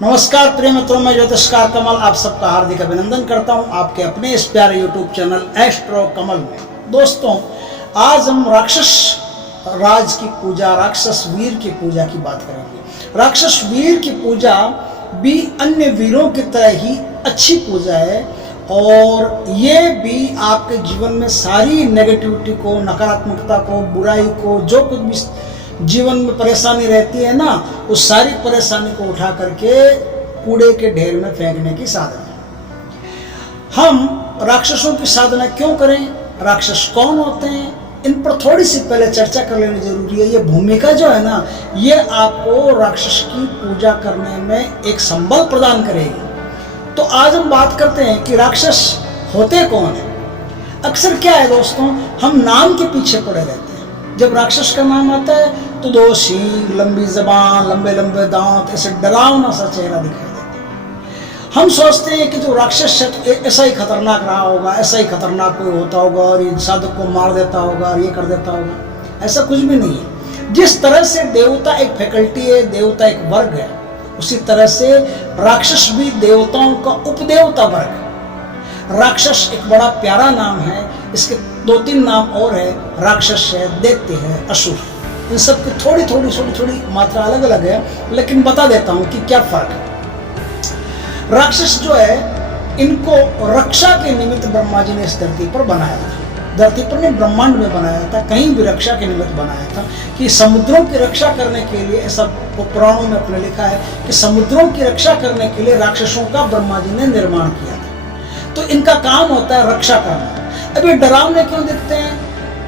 नमस्कार प्रिय मित्रों, मैं ज्योतिषकार कमल आप सबका हार्दिक अभिनंदन करता हूं आपके अपने इस प्यारे यूट्यूब चैनल एस्ट्रो कमल में। दोस्तों, आज हम राक्षस राज की पूजा, राक्षस वीर की पूजा की बात करेंगे। राक्षस वीर की पूजा भी अन्य वीरों की तरह ही अच्छी पूजा है और ये भी आपके जीवन में सारी नेगेटिविटी को, नकारात्मकता को, बुराई को, जो कुछ भी जीवन में परेशानी रहती है ना, उस सारी परेशानी को उठा करके कूड़े के ढेर में फेंकने की साधना है। हम राक्षसों की साधना क्यों करें, राक्षस कौन होते हैं, इन पर थोड़ी सी पहले चर्चा कर लेनी जरूरी है। ये भूमिका जो है ना, ये आपको राक्षस की पूजा करने में एक संबल प्रदान करेगी। तो आज हम बात करते हैं कि राक्षस होते कौन है। अक्सर क्या है दोस्तों, हम नाम के पीछे पड़े रहते हैं। जब राक्षस का नाम आता है तो दो सींग, लंबी जबान, लंबे लंबे दांत, ऐसे डरावना सा चेहरा दिखाई देता है। हम सोचते हैं कि जो राक्षस है तो ऐसा ही खतरनाक रहा होगा, ऐसा ही खतरनाक कोई होता होगा और ये साधक को मार देता होगा और ये कर देता होगा। ऐसा कुछ भी नहीं है। जिस तरह से देवता एक फैकल्टी है, देवता एक वर्ग है, उसी तरह से राक्षस भी देवताओं का उपदेवता वर्ग है। राक्षस एक बड़ा प्यारा नाम है, इसके दो तीन नाम और है। राक्षस है, दैत्य है, असुर। इन सब की थोड़ी थोड़ी मात्रा अलग अलग है, लेकिन बता देता हूं कि क्या फर्क है। राक्षस जो है, इनको रक्षा के निमित्त ब्रह्मा जी ने इस धरती पर बनाया था। धरती पर नहीं, ब्रह्मांड में बनाया था, कहीं भी रक्षा के निमित्त बनाया था कि समुद्रों की रक्षा करने के लिए। ऐसा पुराणों में अपने लिखा है कि समुद्रों की रक्षा करने के लिए राक्षसों का ब्रह्मा जी ने निर्माण किया था। तो इनका काम होता है रक्षा करना। अब ये डरावने क्यों दिखते हैं?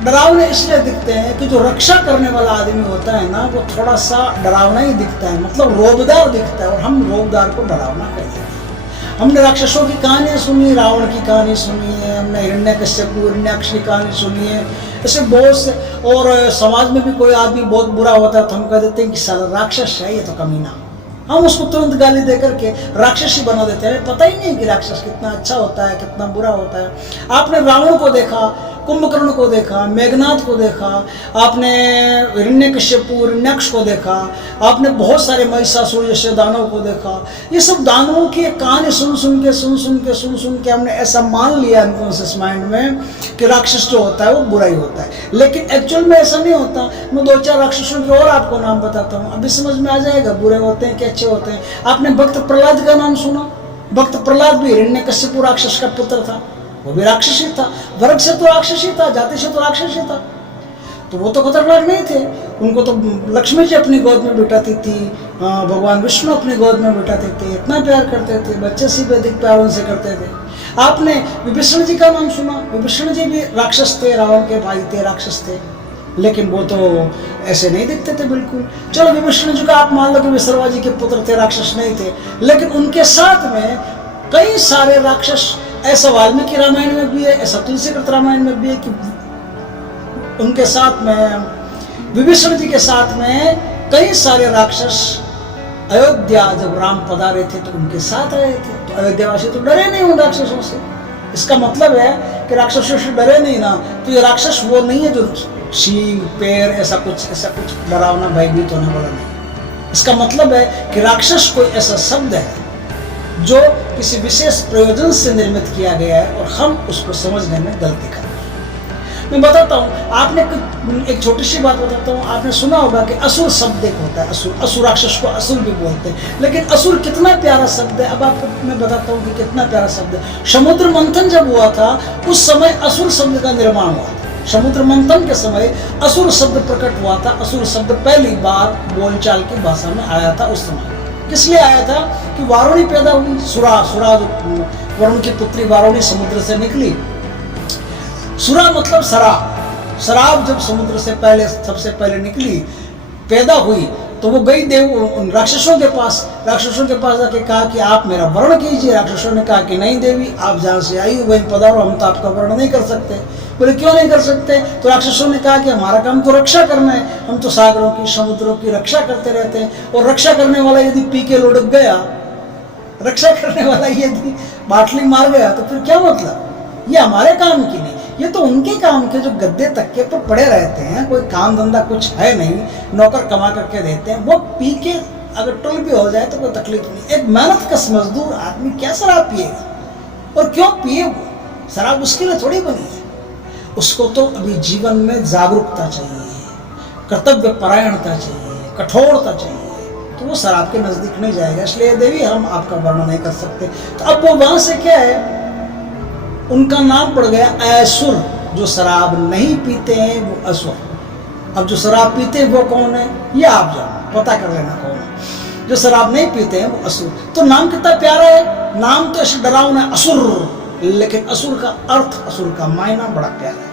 डरावने इसलिए दिखते हैं कि जो रक्षा करने वाला आदमी होता है ना, वो थोड़ा सा डरावना ही दिखता है, मतलब रोबदार दिखता है, और हम रोबदार को डरावना कहते हैं। हमने राक्षसों की कहानियां सुनी, रावण की कहानी सुनी है, हमने हिरण्यकश्यप, हिरण्याक्ष की कहानी सुनी है, ऐसे बहुत से। और समाज में भी कोई आदमी बहुत बुरा होता है तो हम कह देते हैं कि साला राक्षस है, ये तो कमीना। हम उसको तुरंत गाली दे करके राक्षस ही बना देते हैं। पता ही नहीं कि राक्षस कितना अच्छा होता है, कितना बुरा होता है। आपने रावण को देखा, कुंभकर्ण को देखा, मेघनाथ को देखा, आपने हिरण्यकश्यप, हिरण्याक्ष को देखा, आपने बहुत सारे महिषासुर जैसे दानव को देखा। ये सब दानवों की कहानी सुन के हमने ऐसा मान लिया अनकॉन्शियस माइंड में कि राक्षस जो होता है वो बुरा ही होता है। लेकिन एक्चुअल में ऐसा नहीं होता। मैं दो चार राक्षसों के और आपको नाम बताता हूँ, अभी समझ में आ जाएगा बुरे होते हैं कि अच्छे होते हैं। आपने भक्त प्रहलाद का नाम सुना? भक्त प्रहलाद भी हिरण्यकश्यप राक्षस का पुत्र था, वो भी राक्षस ही था। वर्ग से तो राक्षस ही था, जाति से तो राक्षस ही था। तो वो तो खतरनाक नहीं थे। उनको तो लक्ष्मी जी अपनी गोद में बिठाती थी, भगवान विष्णु अपनी गोद में बिठाते थे, इतना प्यार करते थे, बच्चे से भी अधिक प्यार उनसे करते थे। आपने विभीषण जी का नाम सुना? विभीषण जी भी राक्षस थे, रावण के भाई थे, राक्षस थे, लेकिन वो तो ऐसे नहीं दिखते थे बिल्कुल। चलो विभीषण जी का आप मान लो कि विश्रवा जी के पुत्र थे, राक्षस नहीं थे, लेकिन उनके साथ में कई सारे राक्षस, ऐसा वाल्मीकि रामायण में भी है, ऐसा तुलसीकृत रामायण में भी है कि उनके साथ में, विभीषण जी के साथ में कई सारे राक्षस अयोध्या जब राम पधारे थे तो उनके साथ आए थे। तो अयोध्यावासी तो डरे नहीं उन राक्षसों से। इसका मतलब है कि राक्षसों से डरे नहीं ना, तो ये राक्षस वो नहीं है जो सींग, पैर, ऐसा कुछ डरावना भयभीत होने वाला नहीं। इसका मतलब है कि राक्षस कोई ऐसा शब्द है जो किसी विशेष प्रयोजन से निर्मित किया गया है और हम उसको समझने में गलती करते हैं। मैं बताता हूँ, आपने एक छोटी सी बात बताता हूँ। आपने सुना होगा कि असुर शब्द एक होता है, असुर राक्षस को असुर भी बोलते हैं, लेकिन असुर कितना प्यारा शब्द है। अब आपको मैं बताता हूँ कि कितना प्यारा शब्द है। समुद्र मंथन जब हुआ था उस समय असुर शब्द का निर्माण हुआ था। समुद्र मंथन के समय असुर शब्द प्रकट हुआ था। असुर शब्द पहली बार बोलचाल की भाषा में आया था उस समय। किस लिए आया था? कि वारुणी पैदा हुई, सुरा वरुण की पुत्री वारुणी समुद्र से निकली। सुरा मतलब शराब। शराब जब समुद्र से पहले, सबसे पहले निकली, पैदा हुई, तो वो गई राक्षसों के पास। राक्षसों के पास जाके कहा कि आप मेरा वर्ण कीजिए। राक्षसों ने कहा कि नहीं देवी, आप जहाँ से आई हो वहीं पधारो, हम तो आपका वर्ण नहीं कर सकते। बोले क्यों नहीं कर सकते? तो राक्षसों ने कहा कि हमारा काम तो रक्षा करना है, हम तो सागरों की, समुद्रों की रक्षा करते रहते हैं, और रक्षा करने वाला यदि पी के लुढ़क गया, रक्षा करने वाला यदि बाटली मार गया, तो फिर क्या मतलब? ये हमारे काम की नहीं, ये तो उनके काम के जो गद्दे तक्के पर पड़े रहते हैं, कोई काम धंधा कुछ है नहीं, नौकर कमा करके देते हैं, वो पी के अगर टुल भी हो जाए तो कोई तकलीफ नहीं। एक मेहनत कश मजदूर आदमी क्या शराब पिएगा, और क्यों पिए? वो शराब उसके लिए थोड़ी बनी है। उसको तो अभी जीवन में जागरूकता चाहिए, कर्तव्य परायणता चाहिए, कठोरता चाहिए, तो वो शराब के नजदीक नहीं जाएगा। इसलिए देवी हम आपका वर्णन नहीं कर सकते। तो अब वो वहां से क्या है, उनका नाम पड़ गया असुर। जो शराब नहीं पीते हैं वो असुर। अब जो शराब पीते हैं वो कौन है, ये आप जानो, पता कर लेना कौन है। जो शराब नहीं पीते हैं वो असुर। तो नाम कितना प्यारा है, नाम तो ऐसे डरावना है असुर, लेकिन असुर का अर्थ, असुर का मायना बड़ा प्यारा है।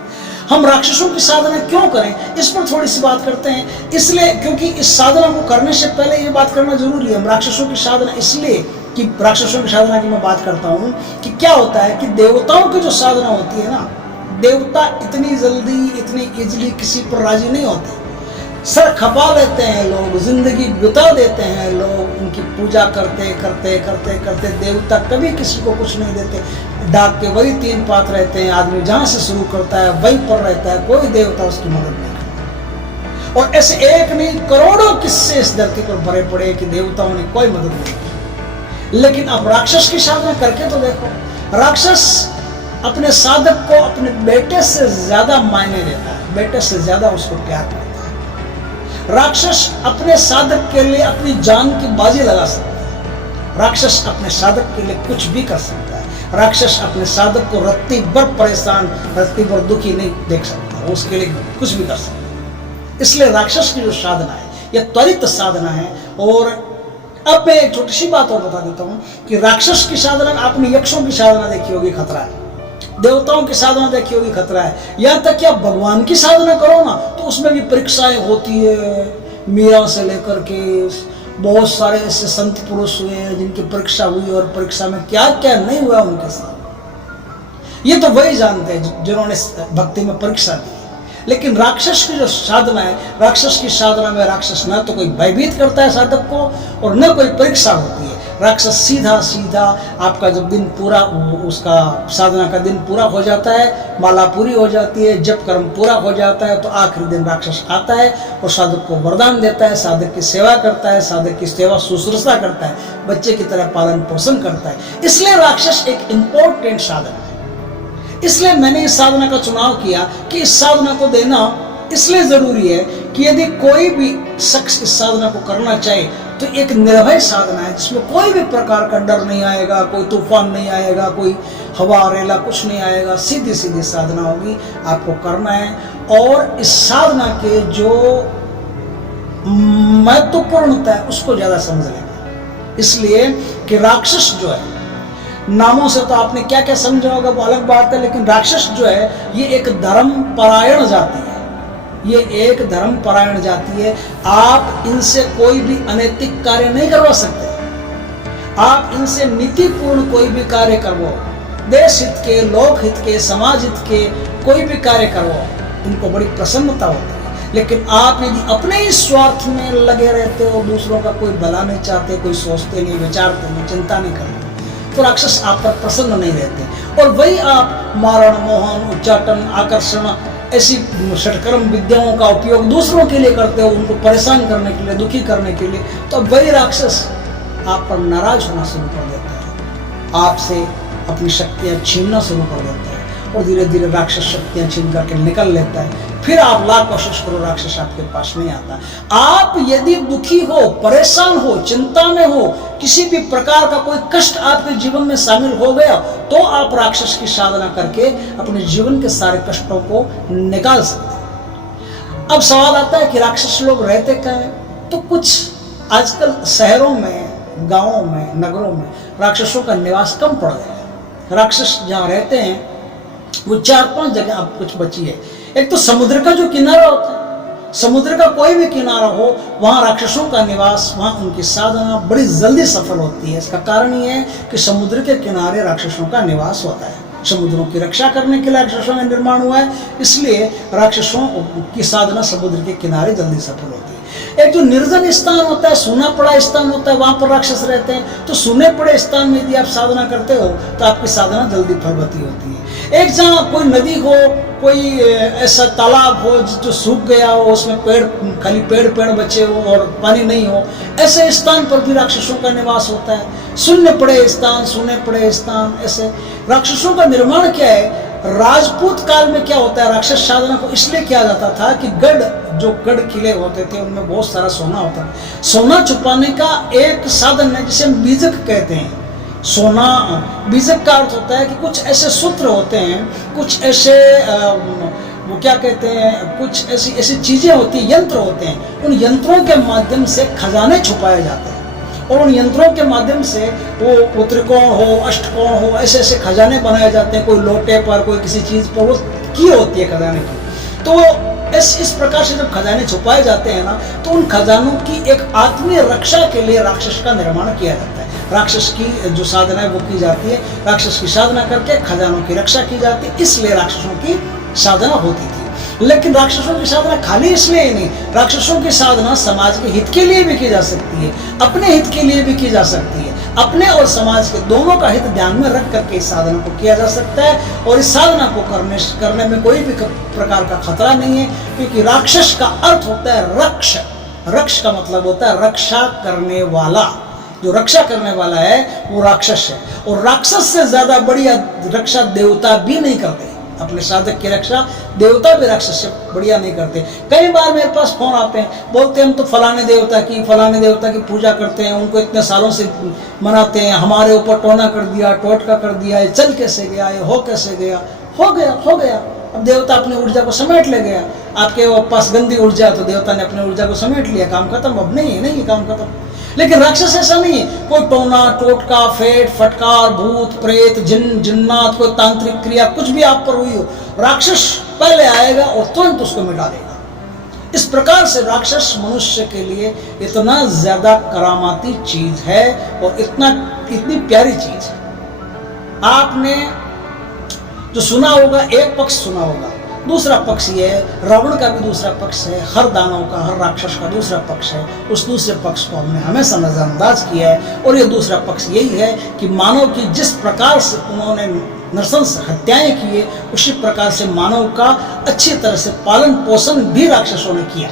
हम राक्षसों की साधना क्यों करें, इस पर थोड़ी सी बात करते हैं। इसलिए क्योंकि इस साधना को करने से पहले ये बात करना जरूरी है। हम राक्षसों की साधना इसलिए कि राक्षसों की साधना की मैं बात करता हूँ कि क्या होता है कि देवताओं की जो साधना होती है ना, देवता इतनी जल्दी, इतनी इजली किसी पर राजी नहीं होते। सर खपा लेते हैं लोग, जिंदगी बिता देते हैं लोग, उनकी पूजा करते करते करते करते देवता कभी किसी को कुछ नहीं देते। डाक के वही 3 पात रहते हैं, आदमी जहां से शुरू करता है वहीं पर रहता है, कोई देवता उसकी मदद नहीं करता। और ऐसे एक नहीं करोड़ों किस्से इस धरती पर भरे पड़े कि देवताओं ने कोई मदद नहीं की। लेकिन अब राक्षस की साधना करके तो देखो, राक्षस अपने साधक को अपने बेटे से ज्यादा मायने देता है, बेटे से ज्यादा उसको प्यार करता है। राक्षस अपने साधक के लिए अपनी जान की बाजी लगा सकता है। राक्षस अपने साधक के लिए कुछ भी कर सकता है। राक्षस अपने साधक को रत्ती भर परेशान, रत्ती भर दुखी नहीं देख सकता, वो उसके लिए कुछ भी कर सकता है। इसलिए राक्षस की जो साधना है यह त्वरित साधना है। और अब मैं एक छोटी सी बात और बता देता हूँ कि राक्षस की साधना, आपने यक्षों की साधना देखी होगी, खतरा है। देवताओं की साधना देखी होगी, खतरा है। यहाँ तक कि आप भगवान की साधना करो ना तो उसमें भी परीक्षाएं होती है। मीरा से लेकर के बहुत सारे ऐसे संत पुरुष हुए हैं जिनकी परीक्षा हुई, और परीक्षा में क्या क्या नहीं हुआ उनके साथ, ये तो वही जानते हैं जिन्होंने भक्ति में परीक्षा दी। लेकिन राक्षस की जो साधना है, राक्षस की साधना में राक्षस न तो कोई भयभीत करता है साधक को, और न कोई परीक्षा होती है। राक्षस सीधा सीधा आपका जब दिन पूरा, उसका साधना का दिन पूरा हो जाता है, माला पूरी हो जाती है, जप कर्म पूरा हो जाता है, तो आखिरी दिन राक्षस आता है और साधक को वरदान देता है, साधक की सेवा करता है, साधक की सेवा शुश्रूषा करता है, बच्चे की तरह पालन पोषण करता है। इसलिए राक्षस एक इम्पोर्टेंट साधना है। इसलिए मैंने इस साधना का चुनाव किया कि इस साधना को देना इसलिए जरूरी है कि यदि कोई भी शख्स इस साधना को करना चाहे तो एक निर्भय साधना है, जिसमें कोई भी प्रकार का डर नहीं आएगा, कोई तूफान नहीं आएगा, कोई हवा रेला कुछ नहीं आएगा। सीधी सीधी साधना होगी, आपको करना है। और इस साधना के जो महत्वपूर्णता है उसको ज्यादा समझ लेना। इसलिए कि राक्षस जो है, नामों से तो आपने क्या क्या समझा होगा वो अलग बात है, लेकिन राक्षस जो है ये एक धर्म परायण जाति है। ये एक धर्म परायण जाति है। आप इनसे कोई भी अनैतिक कार्य नहीं करवा सकते। आप इनसे नीतिपूर्ण कोई भी कार्य करवाओ, देश हित के, लोक हित के, समाज हित के कोई भी कार्य करवाओ, इनको बड़ी प्रसन्नता होती है। लेकिन आप यदि अपने ही स्वार्थ में लगे रहते हो, दूसरों का कोई भला नहीं चाहते, कोई सोचते नहीं, विचारते नहीं, चिंता नहीं करते, तो राक्षस आप पर प्रसन्न नहीं रहते। और वही आप मारण, मोहन, उच्चाटन, आकर्षण, ऐसी षटकर्म विद्याओं का उपयोग दूसरों के लिए करते हो, उनको परेशान करने के लिए, दुखी करने के लिए, तो वही राक्षस आप पर नाराज होना शुरू कर देता है, आपसे अपनी शक्तियां छीनना शुरू कर देता है, और धीरे धीरे राक्षस शक्तियां छीन करके निकल लेता है। फिर आप लाख कोशिश करो, राक्षस आपके पास नहीं आता। आप यदि दुखी हो, परेशान हो, चिंता में हो, किसी भी प्रकार का कोई कष्ट आपके जीवन में शामिल हो गया, तो आप राक्षस की साधना करके अपने जीवन के सारे कष्टों को निकाल सकते हैं। अब सवाल आता है कि राक्षस लोग रहते कहाँ हैं? तो कुछ आजकल शहरों में, गांवों में, नगरों में राक्षसों का निवास कम पड़ गया है। राक्षस जहाँ रहते हैं वो 4-5 जगह अब कुछ बची है। एक तो समुद्र का जो किनारा होता है, समुद्र का कोई भी किनारा हो, वहां राक्षसों का निवास, वहां उनकी साधना बड़ी जल्दी सफल होती है। इसका कारण ये है कि समुद्र के किनारे राक्षसों का निवास होता है। समुद्रों की रक्षा करने के लिए राक्षसों का निर्माण हुआ है, इसलिए राक्षसों की साधना समुद्र के किनारे जल्दी सफल होती है। एक जो निर्जन स्थान होता है, सूना पड़ा स्थान होता है, वहां पर राक्षस रहते हैं। तो सूने पड़े स्थान में यदि आप साधना करते हो तो आपकी साधना जल्दी फलवती होती है। एक जहाँ कोई नदी हो, कोई ऐसा तालाब हो जो सूख गया हो, उसमें पेड़ खाली पेड़ पेड़ बचे हो और पानी नहीं हो, ऐसे स्थान पर भी राक्षसों का निवास होता है। सुनने पड़े स्थान, सुनने पड़े स्थान, ऐसे राक्षसों का निर्माण क्या है। राजपूत काल में क्या होता है, राक्षस साधना को इसलिए किया जाता था कि जो गढ़ किले होते थे उनमें बहुत सारा सोना होता था। सोना छुपाने का एक साधन है जिसे हम बीजक कहते हैं। सोना, बीजक का अर्थ होता है कि कुछ ऐसे सूत्र होते हैं, कुछ ऐसे वो क्या कहते हैं, कुछ ऐसी चीजें होती हैं, यंत्र होते हैं। उन यंत्रों के माध्यम से खजाने छुपाए जाते हैं और उन यंत्रों के माध्यम से वो त्रिकोण हो, अष्टकोण हो, ऐसे ऐसे खजाने बनाए जाते हैं। कोई लोटे पर, कोई किसी चीज पर वो की होती है खजाने की। तो इस प्रकार से जब खजाने छुपाए जाते हैं ना, तो उन खजानों की एक आत्मीय रक्षा के लिए राक्षस का निर्माण किया जाता है। राक्षस की जो साधना है वो की जाती है, राक्षस की साधना करके खजानों की रक्षा की जाती है, इसलिए राक्षसों की साधना होती थी। लेकिन राक्षसों की साधना खाली इसलिए ही नहीं, राक्षसों की साधना समाज के हित के लिए भी की जा सकती है, अपने हित के लिए भी की जा सकती है। अपने और समाज के दोनों का हित ध्यान में रख करके इस साधना को किया जा सकता है और इस साधना को करने में कोई भी प्रकार का खतरा नहीं है, क्योंकि राक्षस का अर्थ होता है रक्ष। रक्ष का मतलब होता है रक्षा करने वाला। जो रक्षा करने वाला है वो राक्षस है, और राक्षस से ज्यादा बढ़िया रक्षा देवता भी नहीं करते। अपने साधक की रक्षा देवता भी राक्षस से बढ़िया नहीं करते। कई बार मेरे पास फोन आते हैं, बोलते हैं हम तो फलाने देवता की पूजा करते हैं, उनको इतने सालों से मनाते हैं, हमारे ऊपर टोना कर दिया, टोटका कर दिया, ये चल कैसे गया, ये हो कैसे गया, हो गया। अब देवता अपनी ऊर्जा को समेट ले गया। आपके पास गंदी ऊर्जा, तो देवता ने अपनी ऊर्जा को समेट लिया, काम खत्म। अब नहीं काम खत्म। लेकिन राक्षस ऐसा नहीं है। कोई टोना, टोटका, फेट, फटकार, भूत, प्रेत, जिन्नात, कोई तांत्रिक क्रिया कुछ भी आप पर हुई हो, राक्षस पहले आएगा और तुरंत उसको मिटा देगा। इस प्रकार से राक्षस मनुष्य के लिए इतना ज्यादा करामाती चीज है और इतनी प्यारी चीज है। आपने जो सुना होगा, एक पक्ष सुना होगा, दूसरा पक्ष ये है, रावण का भी दूसरा पक्ष है, हर दानव का, हर राक्षस का दूसरा पक्ष है। उस दूसरे पक्ष को हमने हमेशा नजरअंदाज किया है, और ये दूसरा पक्ष यही है कि मानव की जिस प्रकार से उन्होंने नृशंस हत्याएं किए, उसी प्रकार से मानव का अच्छी तरह से पालन पोषण भी राक्षसों ने किया।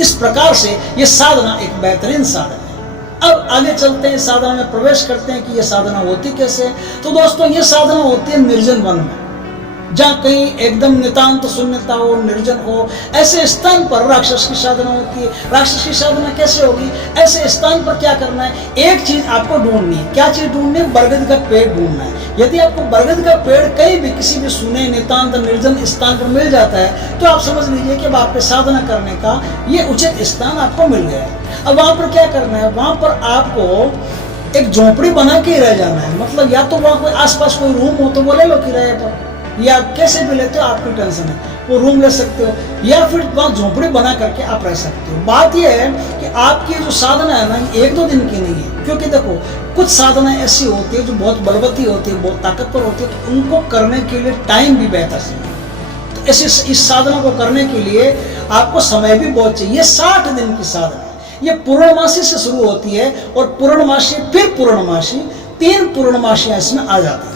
इस प्रकार से ये साधना एक बेहतरीन साधना है। अब आगे चलते हैं, साधना में प्रवेश करते हैं कि ये साधना होती कैसे। तो दोस्तों, ये साधना होती है निर्जन वन में, जहाँ कहीं एकदम नितांत शून्यता हो, निर्जन हो, ऐसे स्थान पर राक्षस की साधना होती है। राक्षस की साधना कैसे होगी? ऐसे स्थान पर क्या करना है, एक चीज आपको ढूंढनी है। क्या चीज ढूंढनी है? बरगद का पेड़ ढूंढना है। यदि आपको बरगद का पेड़ कहीं भी किसी भी सुने नितांत निर्जन स्थान पर मिल जाता है, तो आप समझ लीजिए कि आपके साधना करने का ये उचित स्थान आपको मिल गया है। अब वहां पर क्या करना है? वहां पर आपको एक झोंपड़ी बना के रह जाना है। मतलब या तो वहां कोई आसपास कोई रूम हो तो वो ले लो किराए पर, या कैसे भी लेते हो आपकी टेंशन है, वो रूम ले सकते हो, या फिर वहाँ झोंपड़ी बना करके आप रह सकते हो। बात यह है कि आपकी जो साधना है ना, एक दो दिन की नहीं है, क्योंकि देखो कुछ साधना ऐसी होती है जो बहुत बलवती होती है, बहुत ताकतवर होती है, तो उनको करने के लिए टाइम भी बेहतर चाहिए। तो ऐसे इस साधना को करने के लिए आपको समय भी बहुत चाहिए। 60 दिन की साधना है। ये पूर्णमासी से शुरू होती है और पूर्णमासी, फिर पूर्णमासी, 3 पूर्णमासियां इसमें आ जाती है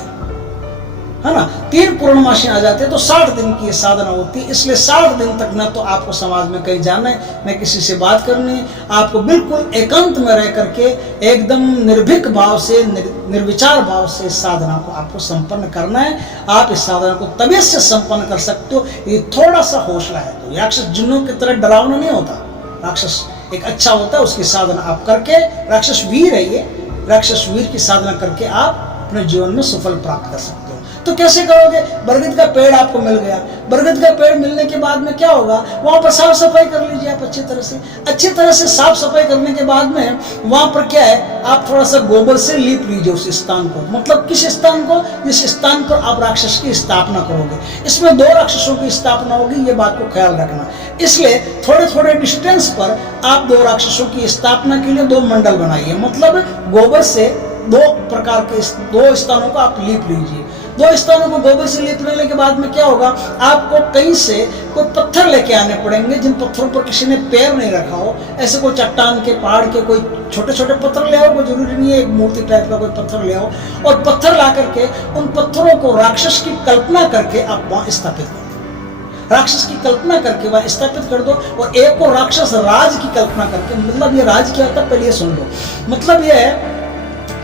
ना। 3 पूर्णमासियां आ जाती है तो 60 दिन की ये साधना होती है। इसलिए 60 दिन तक ना तो आपको समाज में कहीं जाना है, न किसी से बात करनी है। आपको बिल्कुल एकांत में रह करके एकदम निर्भीक भाव से, निर्विचार भाव से इस साधना को आपको संपन्न करना है। आप इस साधना को तबीयत से संपन्न कर सकते हो, ये थोड़ा सा हौसला है। तो राक्षस जिन्नों की तरह डरावना नहीं होता, राक्षस एक अच्छा होता है। उसकी साधना आप करके राक्षस वीर है ये, राक्षस वीर की साधना करके आप अपने जीवन में सफल प्राप्त कर सकते हो। तो कैसे करोगे? बरगद का पेड़ आपको मिल गया। बरगद का पेड़ मिलने के बाद में क्या होगा, वहां पर साफ सफाई कर लीजिए आप अच्छी तरह से साफ सफाई करने के बाद में वहां पर क्या है, आप थोड़ा सा गोबर से लीप लीजिए उस स्थान को। मतलब किस स्थान को? जिस स्थान पर आप राक्षस की स्थापना करोगे। इसमें 2 राक्षसों की स्थापना होगी, ये बात को ख्याल रखना। इसलिए थोड़े थोड़े डिस्टेंस पर आप 2 राक्षसों की स्थापना के लिए 2 मंडल बनाइए। मतलब गोबर से 2 प्रकार के 2 स्थानों को आप लीप लीजिए। दो स्थानों को गोबर से लीप लेने के बाद में क्या होगा, आपको कहीं से कोई पत्थर लेके आने पड़ेंगे जिन पत्थरों पर किसी ने पैर नहीं रखा हो। ऐसे कोई चट्टान के, पहाड़ के कोई छोटे छोटे पत्थर ले आओ, कोई जरूरी नहीं है एक मूर्ति टाइप का कोई पत्थर ले आओ, और पत्थर ला करके उन पत्थरों को राक्षस की कल्पना करके आप वहां स्थापित कर दो। राक्षस की कल्पना करके वहां स्थापित कर दो, और एक को राक्षस राज की कल्पना करके, मतलब ये राज क्या होता है पहले ये सुन लो। मतलब ये है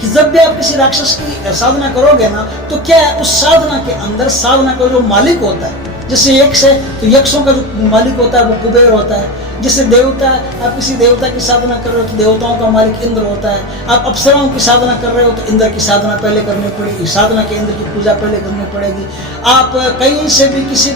कि जब भी आप किसी राक्षस की साधना करोगे ना, तो क्या है उस साधना के अंदर साधना का जो मालिक होता है, जैसे यक्ष है तो यक्षों का जो मालिक होता है वो कुबेर होता है। जैसे देवता, आप किसी देवता की साधना कर रहे हो तो देवताओं का मालिक इंद्र होता है। आप अप्सराओं की साधना कर रहे हो तो इंद्र की साधना पहले करनी पड़ेगी, साधना के इंद्र की पूजा पहले करनी पड़ेगी। आप कहीं से भी किसी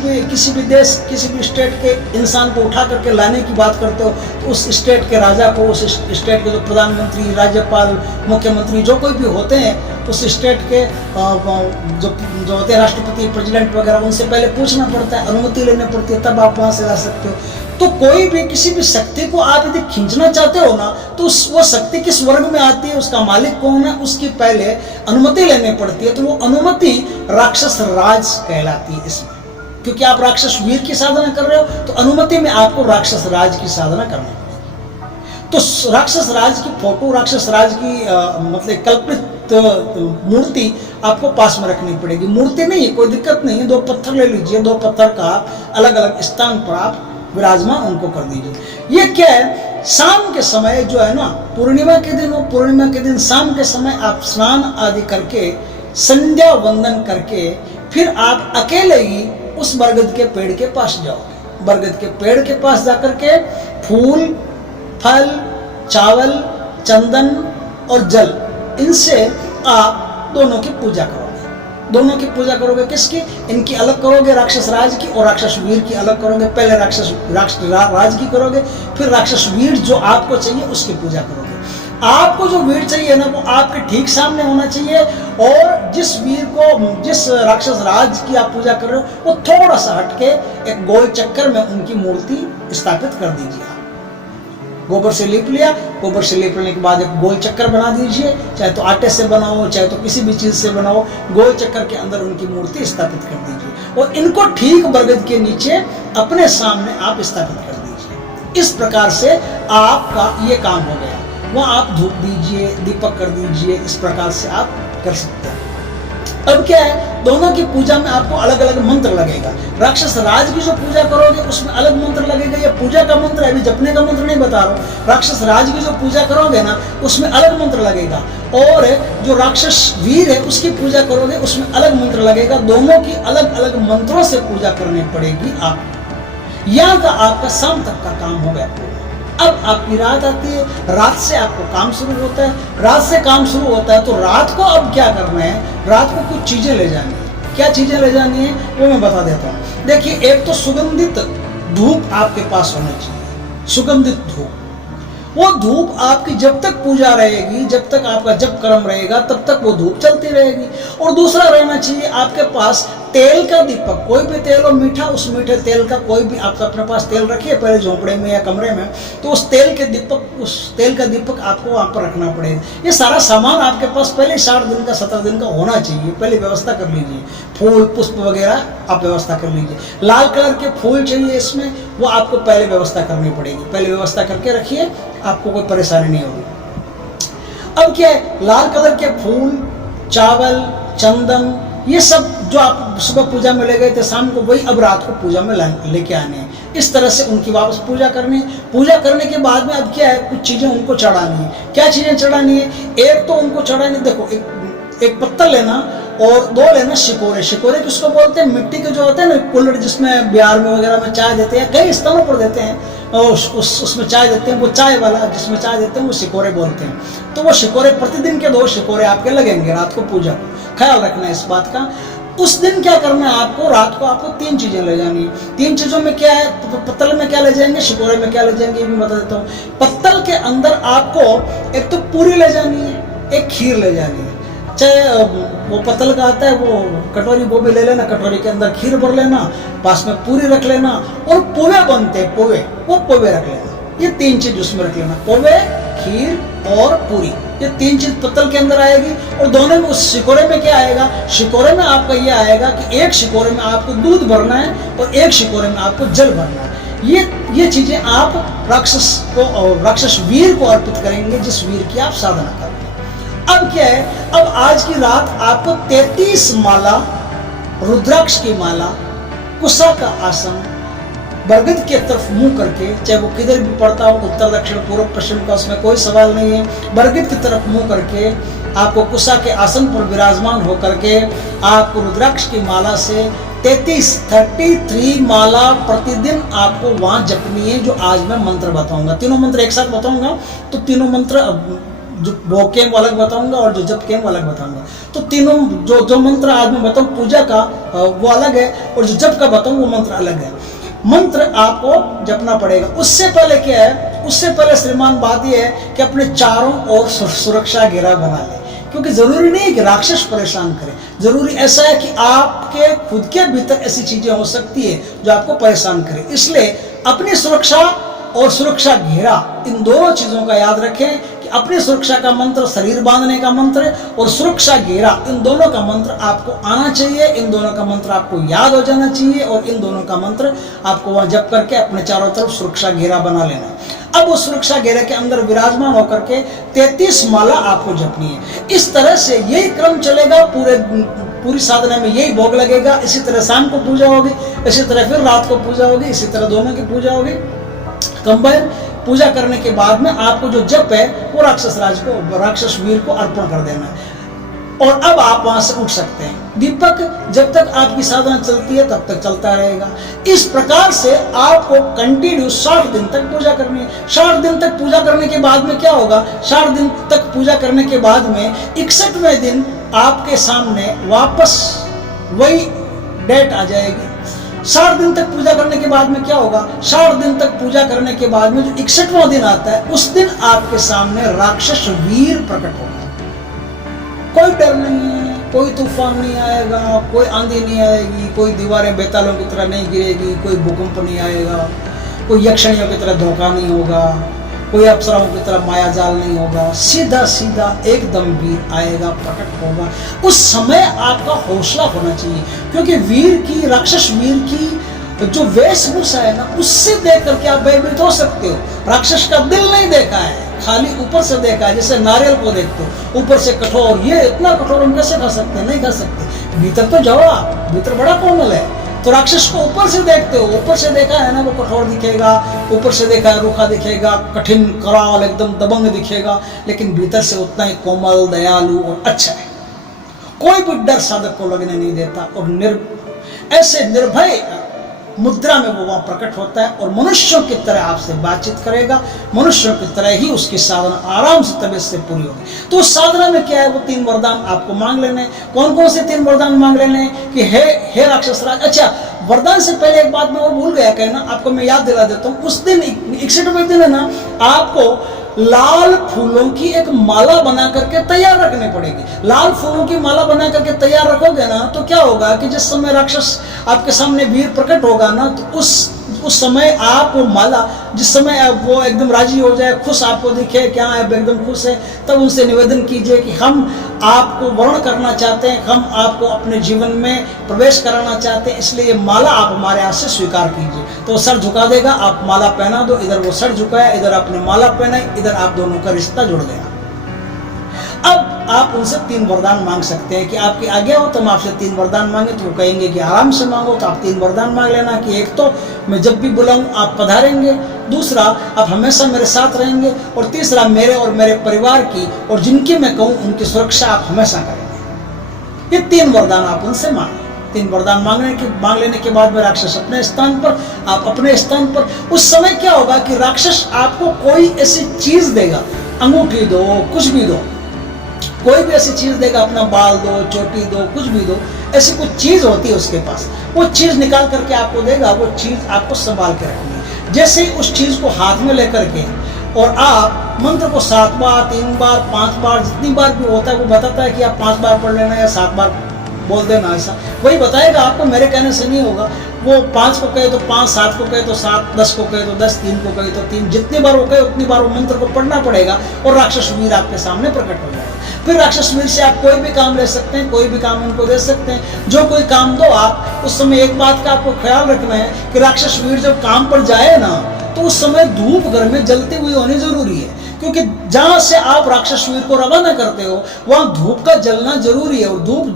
भी देश, किसी भी स्टेट के इंसान को उठा करके लाने की बात करते हो तो उस स्टेट के राजा को, उस स्टेट के जो प्रधानमंत्री, राज्यपाल, मुख्यमंत्री जो कोई भी होते हैं, उस स्टेट के जो होते हैं राष्ट्रपति, प्रेसिडेंट वगैरह, उनसे पहले पूछना पड़ता है, अनुमति लेनी पड़ती है, तब आप वहां से ला सकते हो। तो कोई भी किसी भी शक्ति को आप यदि खींचना चाहते हो ना, तो वो शक्ति किस वर्ग में आती है, उसका मालिक कौन है, उसकी पहले अनुमति लेनी पड़ती है। तो वो अनुमति राक्षस राज कहलाती है इसमें, क्योंकि आप राक्षस वीर की साधना कर रहे हो तो अनुमति में आपको राक्षस राज की साधना करनी पड़ेगी। तो राक्षस राज की फोटो, राक्षस राज की मतलब कल्पित मूर्ति आपको पास में रखनी पड़ेगी। मूर्ति नहीं है, कोई दिक्कत नहीं है, दो पत्थर ले लीजिए, दो पत्थर का अलग अलग स्थान पर आप विराजमान उनको कर दीजिए। ये क्या है, शाम के समय जो है ना, पूर्णिमा के दिन, वो पूर्णिमा के दिन शाम के समय आप स्नान आदि करके, संध्या वंदन करके, फिर आप अकेले ही उस बरगद के पेड़ के पास जाओगे। बरगद के पेड़ के पास जाकर के फूल, फल, चावल, चंदन और जल, इनसे आप दोनों की पूजा करोगे। दोनों की पूजा करोगे, किसकी? इनकी अलग करोगे राक्षस राज की, और राक्षस वीर की अलग करोगे। पहले राक्षस राज की करोगे, फिर राक्षस वीर जो आपको चाहिए उसकी पूजा करोगे। आपको जो वीर चाहिए ना, वो आपके ठीक सामने होना चाहिए, और जिस वीर को, जिस राक्षस राज की आप पूजा कर रहे हो, वो थोड़ा सा हटके एक गोल चक्कर में उनकी मूर्ति स्थापित कर दीजिए। गोबर से लीप लिया, गोबर से लीप लेने के बाद एक गोल चक्कर बना दीजिए, चाहे तो आटे से बनाओ, चाहे तो किसी भी चीज से बनाओ। गोल चक्कर के अंदर उनकी मूर्ति स्थापित कर दीजिए, और इनको ठीक बरगद के नीचे अपने सामने आप स्थापित कर दीजिए। इस प्रकार से आपका ये काम हो गया। वहाँ आप धूप दीजिए, दीपक कर दीजिए, इस प्रकार से आप कर सकते हैं। अब क्या है, दोनों की पूजा में आपको अलग अलग मंत्र लगेगा। राक्षस राज की जो पूजा करोगे उसमें अलग मंत्र लगेगा, ये पूजा का मंत्र है, अभी जपने का मंत्र नहीं बता रहा हूँ। राक्षस राज की जो पूजा करोगे ना, उसमें अलग मंत्र लगेगा, और जो राक्षस वीर है उसकी पूजा करोगे उसमें अलग मंत्र लगेगा। दोनों की अलग अलग मंत्रों से पूजा करनी पड़ेगी आपको। यहाँ का आपका शाम तक का काम हो गया। अब आपकी रात आती है, रात से आपको काम शुरू होता है। रात से काम शुरू होता है तो रात को अब क्या करना है, रात को कुछ चीजें ले जानी है। क्या चीजें ले जानी है वो मैं बता देता हूँ। देखिए, एक तो सुगंधित धूप आपके पास होना चाहिए, सुगंधित धूप। वो धूप आपकी जब तक पूजा रहेगी, जब तक आपका जप कर्म रहेगा, तब तक वो धूप चलती रहेगी। और दूसरा रहना चाहिए आपके पास तेल का दीपक, कोई भी तेल हो मीठा, उस मीठे तेल का कोई भी आप अपने पास तेल रखिए पहले झोंपड़े में या कमरे में, तो उस तेल का दीपक आपको वहाँ पर रखना पड़ेगा। ये सारा सामान आपके पास पहले 60 दिन का 17 दिन का होना चाहिए, पहले व्यवस्था कर लीजिए। फूल पुष्प वगैरह आप व्यवस्था कर लीजिए। लाल कलर के फूल चाहिए इसमें, वो आपको पहले व्यवस्था करनी पड़ेगी। पहले व्यवस्था करके रखिए, आपको कोई परेशानी नहीं होगी। अब क्या है, लाल कलर के फूल, चावल, चंदन, ये सब जो आप सुबह पूजा में ले गए थे, शाम को वही अब रात को पूजा में लेके आने हैं। इस तरह से उनकी वापस पूजा करनी है। पूजा करने के बाद में अब क्या है, कुछ चीजें उनको चढ़ानी है। क्या चीजें चढ़ानी है? एक तो उनको चढ़ानी, देखो, एक पत्तल लेना और 2 लेना शिकोरे। शिकोरे किसको बोलते हैं? मिट्टी के जो होते हैं ना कुल्हड़, जिसमें बिहार में वगैरह में चाय देते हैं, कई स्थानों पर देते हैं, और उसमें चाय देते हैं, वो चाय वाला जिसमें चाय देते हैं वो शिकोरे बोलते हैं। तो वो शिकोरे प्रतिदिन के 2 शिकोरे आपके लगेंगे रात को पूजा को। ख्याल रखना है इस बात का। उस दिन क्या करना है आपको, रात को आपको 3 चीजें ले जानी है। 3 चीजों में क्या है, पत्तल में क्या ले जाएंगे, शिकोरे में क्या ले जाएंगे, ये भी बता देता हूँ। पत्तल के अंदर आपको एक तो पूरी ले जानी है, एक खीर ले जानी है। चाहे वो पत्तल का आता है वो कटोरी, वो भी ले लेना, कटोरी के अंदर खीर भर लेना, पास में पूरी रख लेना, और पोवे बनते हैं, पोवे, वो पोवे रख लेना। ये 3 चीज उसमें रख लेना, पोवे, खीर और पूरी, ये 3 चीज पत्तल के अंदर आएगी। और दोनों में उस शिकोरे में क्या आएगा, शिकोरे में आपका ये आएगा कि एक शिकोरे में आपको दूध भरना है और एक शिकोरे में आपको जल भरना है। ये चीजें आप राक्षस को और राक्षस वीर को अर्पित करेंगे, जिस वीर की आप साधना करेंगे। अब क्या है, अब आज की रात आपको 33 माला रुद्राक्ष की माला, कुशा का आसन, बरगद की तरफ मुंह करके, चाहे वो किधर भी पड़ता हो, उत्तर दक्षिण पूर्व पश्चिम का उसमें कोई सवाल नहीं है, बरगद की तरफ मुंह करके आपको कुशा के आसन पर विराजमान होकर के आपको रुद्राक्ष की माला से 33 माला प्रतिदिन आपको वहां जपनी है। जो आज मैं मंत्र बताऊंगा, तीनों मंत्र एक साथ बताऊंगा, तो तीनों मंत्र जो भोग के अलग बताऊंगा और जो जप के अलग बताऊंगा। तो तीनों जो मंत्र आज मैं बताऊं पूजा का वो अलग है, और जो जप का बताऊं वो मंत्र अलग है। मंत्र आपको जपना पड़ेगा। उससे पहले क्या है, उससे पहले श्रीमान बात यह है कि अपने चारों ओर सुरक्षा घेरा बना ले, क्योंकि जरूरी नहीं है कि राक्षस परेशान करे, जरूरी ऐसा है कि आपके खुद के भीतर ऐसी चीजें हो सकती है जो आपको परेशान करे। इसलिए अपनी सुरक्षा और सुरक्षा घेरा, इन दोनों चीजों का याद रखें कि अपनी सुरक्षा का मंत्र शरीर बांधने का मंत्र और सुरक्षा घेरा, इन दोनों का मंत्र आपको आना चाहिए, इन दोनों का मंत्र आपको याद हो जाना चाहिए, और इन दोनों का मंत्र आपको वहां जप करके अपने चारों तरफ सुरक्षा घेरा बना लेना। अब उस सुरक्षा घेरे के अंदर विराजमान होकर के 33 माला आपको जपनी है। इस तरह से यही क्रम चलेगा, पूरी साधना में यही भोग लगेगा। इसी तरह शाम को पूजा होगी, इसी तरह फिर रात को पूजा होगी, इसी तरह दोनों की पूजा होगी। कंबाइन पूजा करने के बाद में आपको जो जप है वो राक्षस वीर को अर्पण कर देना है, और अब आप वहां से उठ सकते हैं। दीपक जब तक आपकी साधना चलती है तब तक चलता रहेगा। इस प्रकार से आपको कंटिन्यू 60 दिन तक पूजा करनी है। 60 दिन तक पूजा करने के बाद में क्या होगा, 60 दिन तक पूजा करने के बाद में 61वें दिन आपके सामने वापस वही डेट आ जाएगी। 60 दिन तक पूजा करने के बाद में क्या होगा, 60 दिन तक पूजा करने के बाद में जो 61वां दिन आता है, उस दिन आपके सामने राक्षस वीर प्रकट होगा। कोई डर नहीं है, कोई तूफान नहीं आएगा, कोई आंधी नहीं आएगी, कोई दीवारें बेतालों की तरह नहीं गिरेगी, कोई भूकंप नहीं आएगा, कोई यक्षणियों की तरह धोखा नहीं होगा, कोई अप्सराओं की तरह मायाजाल नहीं होगा। सीधा सीधा एकदम वीर आएगा, प्रकट होगा। उस समय आपका हौसला होना चाहिए, क्योंकि वीर की, राक्षस वीर की जो वेशभूषा है ना, उससे देख करके आप भयभीत हो सकते हो। राक्षस का दिल नहीं देखा है, खाली ऊपर से देखा है, जैसे नारियल को देखते हो ऊपर से कठोर, ये इतना कठोर हम कैसे खा सकते हैं, नहीं खा सकते। भीतर तो जाओ आप, भीतर बड़ा कोमल है। तो राक्षस को ऊपर से देखते हो, ऊपर से देखा है ना, वो कठोर दिखेगा, ऊपर से देखा है रूखा दिखेगा, कठिन कराल एकदम दबंग दिखेगा, लेकिन भीतर से उतना ही कोमल, दयालु और अच्छा है। कोई भी डर साधक को लगने नहीं देता, और ऐसे निर्भय मुद्रा में वो वहां प्रकट होता है, और मनुष्यों की तरह आपसे बातचीत करेगा, मनुष्यों की तरह ही उसकी साधना आराम से तबीयत से पूरी होगी। तो उस साधना में क्या है, वो 3 वरदान आपको मांग लेने। कौन कौन से 3 वरदान मांग लेने कि हे राक्षस राज। अच्छा, वरदान से पहले एक बात मैं और भूल गया कहना, आपको मैं याद दिला देता हूँ। उस दिन 61वें दिन है ना, आपको लाल फूलों की एक माला बना करके तैयार रखनी पड़ेगी। लाल फूलों की माला बना करके तैयार रखोगे ना, तो क्या होगा कि जिस समय राक्षस आपके सामने वीर प्रकट होगा ना, तो उस समय आप वो माला, जिस समय वो एकदम राजी हो जाए, खुश आपको दिखे क्या है, एकदम खुश है, तब उनसे निवेदन कीजिए कि हम आपको वर्ण करना चाहते हैं, हम आपको अपने जीवन में प्रवेश कराना चाहते हैं, इसलिए ये माला आप हमारे हाथ से स्वीकार कीजिए। तो सर झुका देगा, आप माला पहना दो, इधर वो सर झुकाया, इधर आपने माला पहनाई, इधर आप दोनों का रिश्ता जुड़ गया। अब आप उनसे 3 वरदान मांग सकते हैं कि आपकी आज्ञा हो तो हम आपसे 3 वरदान मांगे, तो वो कहेंगे कि आराम से मांगो, तो आप 3 वरदान मांग लेना कि एक तो मैं जब भी बुलाऊं आप पधारेंगे, दूसरा आप हमेशा मेरे साथ रहेंगे, और तीसरा मेरे और मेरे परिवार की और जिनकी मैं कहूं उनकी सुरक्षा आप हमेशा करेंगे। ये 3 वरदान आप उनसे मांगे। 3 वरदान मांग लेने के बाद में राक्षस अपने स्थान पर, आप अपने स्थान पर। उस समय क्या होगा कि राक्षस आपको कोई ऐसी चीज देगा, अंगूठी दो, कुछ भी दो, कोई भी ऐसी चीज देगा, अपना बाल दो, चोटी दो, कुछ भी दो, ऐसी कुछ चीज होती है उसके पास, वो चीज निकाल करके आपको देगा। वो चीज आपको संभाल के रखनी है। जैसे ही उस चीज को हाथ में लेकर के और आप मंत्र को 7 बार, 3 बार, 5 बार, जितनी बार भी होता है वो बताता है कि आप 5 बार पढ़ लेना या 7 बार बोल देना ऐसा, वही बताएगा आपको, मेरे कहने से नहीं होगा। वो 5 को कहे तो 5, 7 को कहे तो 7, 10 को कहे तो 10, 3 को कहे तो 3, जितनी बार वो कहे उतनी बार वो मंत्र को पढ़ना पड़ेगा और राक्षस वीर आपके सामने प्रकट हो जाएगा। फिर राक्षस वीर से आप कोई भी काम ले सकते हैं, कोई भी काम उनको दे सकते हैं, जो कोई काम दो आप। उस समय एक बात का आपको ख्याल रखना है कि राक्षस वीर जब काम पर जाए ना, तो उस समय धूप घर में जलती हुई होनी जरूरी है, क्योंकि जहां से आप राक्षस वीर को रवाना करते हो वहां धूप का जलना जरूरी है। और धूप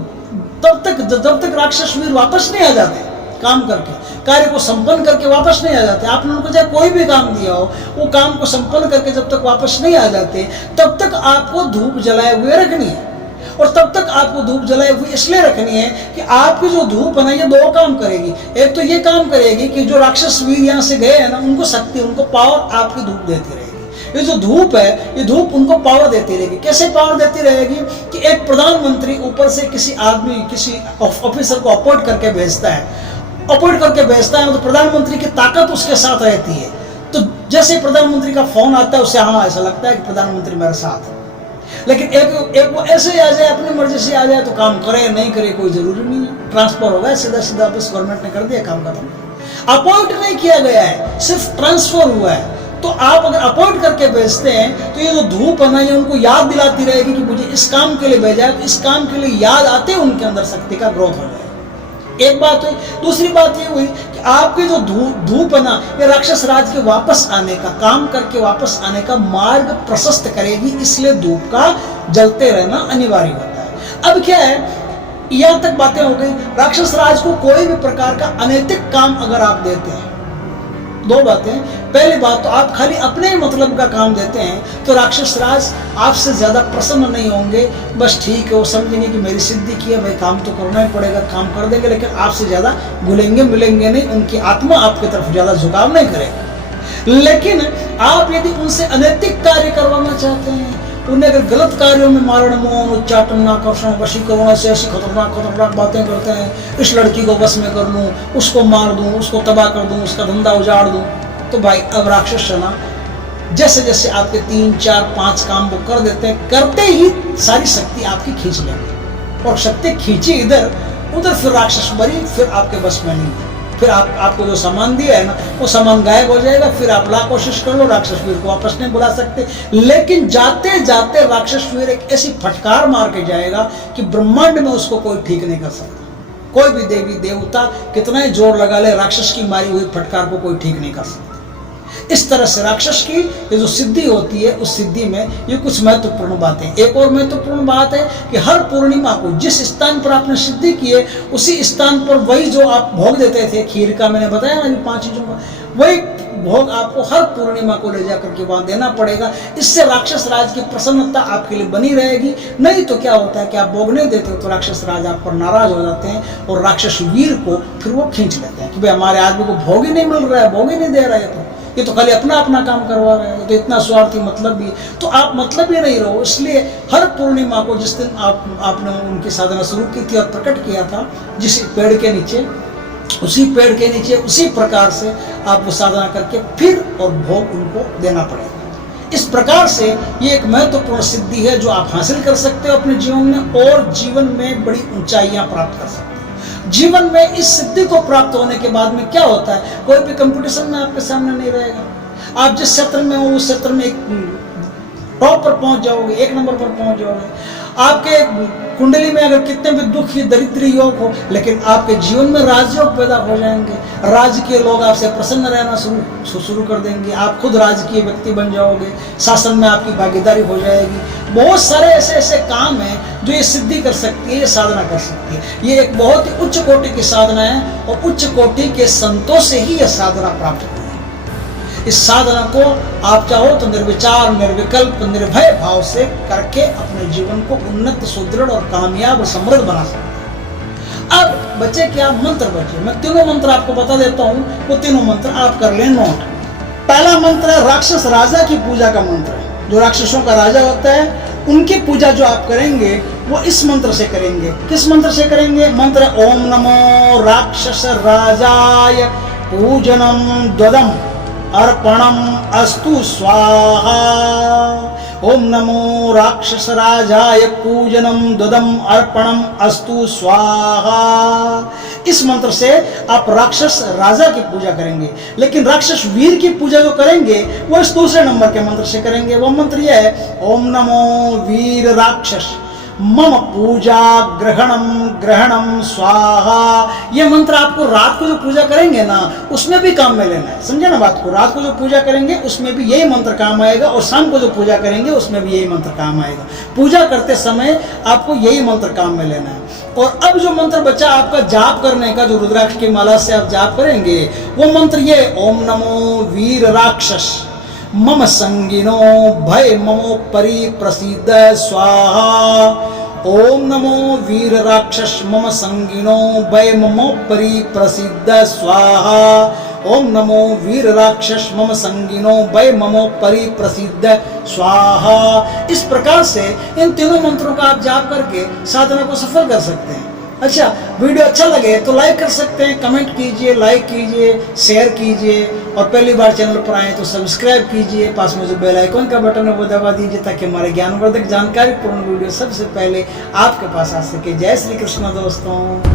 तब तक जब तक राक्षस वीर वापस नहीं आ जाते, काम करके कार्य को संपन्न करके वापस नहीं आ जाते। आपने उनको चाहे कोई भी काम दिया हो, वो काम को संपन्न करके जब तक वापस नहीं आ जाते, तब तक आपको धूप जलाए हुए रखनी है। और तब तक आपको धूप जलाए हुई इसलिए रखनी है कि आपकी जो धूप है ना, ये 2 काम करेगी। एक तो ये काम करेगी कि जो राक्षस वीर यहाँ से गए हैं ना, उनको शक्ति, उनको पावर आपकी धूप देती रहेगी। ये जो धूप है, ये धूप उनको पावर देती रहेगी। कैसे पावर देती रहेगी कि एक प्रधानमंत्री ऊपर से किसी आदमी, किसी ऑफिसर को अपॉइंट करके भेजता है, तो प्रधानमंत्री की ताकत उसके साथ रहती है। तो जैसे प्रधानमंत्री का फोन आता है, उससे हाँ ऐसा लगता है कि प्रधानमंत्री मेरे साथ है। लेकिन एक वो ऐसे आ जाए, अपनी मर्जी से आ जाए, तो काम करे नहीं करे कोई जरूरी नहीं है, ट्रांसफर हो गया सीधा सीधा, बस गवर्नमेंट ने कर दिया, काम खत्म। अपॉइंट नहीं किया गया है, सिर्फ ट्रांसफर हुआ है। तो आप अगर अपॉइंट करके भेजते हैं, तो ये जो धूप है ना, ये उनको याद दिलाती रहेगी कि मुझे इस काम के लिए भेजा है, तो इस काम के लिए याद आते हैं उनके अंदर शक्ति का ग्रोथ हो जाएगा। एक बात हुई। दूसरी बात ये हुई कि आपकी जो धूप है ना, ये राक्षस राज के वापस आने का, काम करके वापस आने का मार्ग प्रशस्त करेगी, इसलिए धूप का जलते रहना अनिवार्य होता है। अब क्या है, यहां तक बातें हो गई। राक्षस राज को कोई भी प्रकार का अनैतिक काम अगर आप देते हैं, 2 बातें। पहली बात तो आप खाली अपने ही मतलब का काम देते हैं, तो राक्षस राज आपसे ज्यादा प्रसन्न नहीं होंगे। बस ठीक है, वो समझेंगे कि मेरी सिद्धि की है भाई, काम तो करना ही पड़ेगा, काम कर देंगे, लेकिन आपसे ज्यादा घुलेंगे मिलेंगे नहीं, उनकी आत्मा आपकी तरफ ज्यादा झुकाव नहीं करेगी। लेकिन आप यदि उनसे अनैतिक कार्य करवाना चाहते हैं, उन्हें अगर गलत कार्यों में मारण, मोहन, उच्चाटन, आकर्षण, वशीकरण, ऐसे ऐसी खतरनाक बातें करते हैं, इस लड़की को वश में कर लूँ, उसको मार दूँ, उसको तबाह कर दूँ, उसका धंधा उजाड़ दूँ, तो भाई अब राक्षस सेना जैसे जैसे आपके 3, 4, 5 काम वो कर देते हैं, करते ही सारी शक्ति आपकी खींच लेंगे। और शक्ति खींची इधर उधर, फिर राक्षस मरी, फिर आपके बस में नहीं है। फिर आपको जो सामान दिया है ना, वो सामान गायब हो जाएगा। फिर आप लाख कोशिश कर लो, राक्षस वीर को वापस नहीं बुला सकते। लेकिन जाते जाते राक्षस वीर एक ऐसी फटकार मार के जाएगा कि ब्रह्मांड में उसको कोई ठीक नहीं कर सकता। कोई भी देवी देवता कितना ही जोर लगा ले, राक्षस की मारी हुई फटकार को कोई ठीक नहीं कर सकता। इस तरह से राक्षस की ये जो सिद्धि होती है, उस सिद्धि में ये कुछ महत्वपूर्ण बातें। एक और महत्वपूर्ण बात है कि हर पूर्णिमा को जिस स्थान पर आपने सिद्धि की है, उसी स्थान पर वही जो आप भोग देते थे, खीर का मैंने बताया ना 5 चीजों का, वही भोग आपको हर पूर्णिमा को ले जाकर के वहां देना पड़ेगा। इससे राक्षस राज की प्रसन्नता आपके लिए बनी रहेगी। नहीं तो क्या होता है कि आप भोग नहीं देते हो तो राक्षस राज आप पर नाराज हो जाते हैं और राक्षस वीर को फिर वो खींच लेते हैं कि भाई हमारे आदमी को भोग ही नहीं मिल रहा है, भोग ही नहीं दे रहा है, तो ये तो खाली अपना काम करवा रहे हैं, तो इतना स्वार्थी मतलब भी, तो आप मतलब ही नहीं रहो। इसलिए हर पूर्णिमा को जिस दिन आपने उनकी साधना शुरू की थी और प्रकट किया था, जिस पेड़ के नीचे, उसी पेड़ के नीचे उसी प्रकार से आप वो साधना करके फिर और भोग उनको देना पड़ेगा। इस प्रकार से ये एक महत्वपूर्ण सिद्धि है जो आप हासिल कर सकते हो अपने जीवन में, और जीवन में बड़ी ऊंचाइयां प्राप्त कर सकते हो। जीवन में इस सिद्धि को प्राप्त होने के बाद में क्या होता है, कोई भी कंपटीशन में आपके सामने नहीं रहेगा। आप जिस क्षेत्र में हो उस क्षेत्र में एक टॉप पर पहुंच जाओगे, 1 नंबर पर पहुंच जाओगे। आपके कुंडली में अगर कितने भी दुखी दरिद्री योग हो, लेकिन आपके जीवन में राजयोग पैदा हो जाएंगे। राजकीय लोग आपसे प्रसन्न रहना शुरू कर देंगे। आप खुद राजकीय व्यक्ति बन जाओगे, शासन में आपकी भागीदारी हो जाएगी। बहुत सारे ऐसे काम हैं जो ये सिद्धि कर सकती है, ये साधना कर सकती है। ये एक बहुत ही उच्च कोटि की साधना है और उच्च कोटि के संतों से ही यह साधना प्राप्त होती है। इस साधना को आप चाहो तो निर्विचार, निर्विकल्प, निर्भय भाव से करके अपने जीवन को उन्नत, सुदृढ़ और कामयाब और समृद्ध बना सकते हैं। अब बचे क्या, मंत्र बचे। मैं तीनों मंत्र आपको बता देता हूँ, वो तीनों मंत्र आप कर लें नोट। पहला मंत्र है राक्षस राजा की पूजा का मंत्र है। जो राक्षसों का राजा होता है उनकी पूजा जो आप करेंगे वो इस मंत्र से करेंगे। किस मंत्र से करेंगे? मंत्र ओम नमो राक्षस राजाय पूजनम द्वदम अर्पणम अस्तु स्वाहा। ओम नमो राक्षस राजाय पूजनम दुदम अर्पणम अस्तु स्वाहा। इस मंत्र से आप राक्षस राजा की पूजा करेंगे, लेकिन राक्षस वीर की पूजा जो करेंगे वो इस दूसरे नंबर के मंत्र से करेंगे। वो मंत्र यह है, ओम नमो वीर राक्षस मम पूजा ग्रहणम ग्रहणम स्वाहा। ये मंत्र आपको रात को जो पूजा करेंगे ना उसमें भी काम में लेना है, समझे ना बात को। रात को जो पूजा करेंगे उसमें भी यही मंत्र काम आएगा, और शाम को जो पूजा करेंगे उसमें भी यही मंत्र काम आएगा। पूजा करते समय आपको यही मंत्र काम में लेना है। और अब जो मंत्र बचा आपका जाप करने का, जो रुद्राक्ष की माला से आप जाप करेंगे, वो मंत्र ये, ओम नमो वीर राक्षस मम संगिनो भय ममो परि प्रसीद स्वाहा। ओम नमो वीर राक्षस मम संगिनो भय ममो परि प्रसीद स्वाहा। ओम नमो वीर राक्षस मम संगिनो भय ममो परि प्रसीद स्वाहा। इस प्रकार से इन तीनों मंत्रों का आप जाप करके साधना को सफल कर सकते हैं। अच्छा, वीडियो अच्छा लगे तो लाइक कर सकते हैं, कमेंट कीजिए, लाइक कीजिए, शेयर कीजिए, और पहली बार चैनल पर आए तो सब्सक्राइब कीजिए। पास में जो बेल आइकन का बटन है वो दबा दीजिए, ताकि हमारे ज्ञानवर्धक जानकारीपूर्ण वीडियो सबसे पहले आपके पास आ सके। जय श्री कृष्ण दोस्तों।